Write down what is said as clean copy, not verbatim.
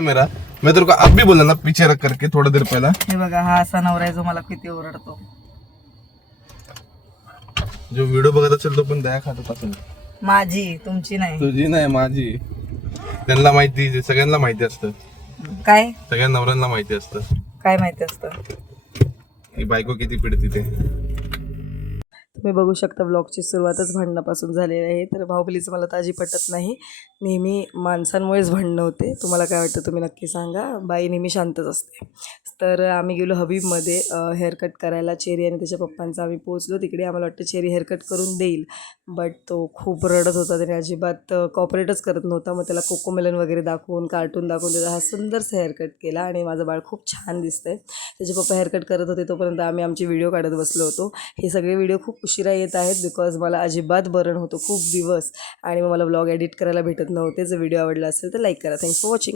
मेरा मैं तेरे को अब भी बोला ना पीछे रख करके थोड़ा देर पहला. हे बघा हा असा नवरा आहे जो मला किती ओरडतो. जो व्हिडिओ बघत असेल तो पण दया खात असेल. माझी तुमची नाही. तुझी नाही माझी. त्यांना माहिती, सगळ्यांना माहिती असतं. काय सगळ्या नवऱ्यांना माहिती असतं काय माहिती असतं. की बायको किती पिडते ते. तुम्ही बघू शकता ब्लॉगची सुरुवातच भांडणापासून झालेली आहे. तर बाहुबलीचं मला ताजी पटत नाही. नेहमी माणसांमुळेच भांडणं होते. तुम्हाला काय वाटतं तुम्ही नक्की सांगा. बाई नेहमी शांतच असते. तर आम्ही गेलो हबीबमध्ये हेअरकट करायला. चेरी आणि त्याच्या पप्पांचा आम्ही पोहोचलो तिकडे. आम्हाला वाटतं चेरी हेअरकट करून देईल, बट तो खूप रडत होता. त्याने अजिबात कॉपरेटच करत नव्हता. मग त्याला कोकोमेलन वगैरे दाखवून, कार्टून दाखवून त्याचा हा सुंदरसा हेअरकट केला. आणि माझं बाळ खूप छान दिसतंय. त्याचे पप्पा हेअरकट करत होते तोपर्यंत आम्ही आमचे व्हिडिओ काढत बसलो होतो. हे सगळे व्हिडिओ खूप उशिरा येत आहेत बिकॉज मला अजिबात बरं होतं खूप दिवस आणि मग मला ब्लॉग एडिट करायला भेटत नव्हते. जर व्हिडिओ आवडला असेल तर लाईक करा. Thanks for watching.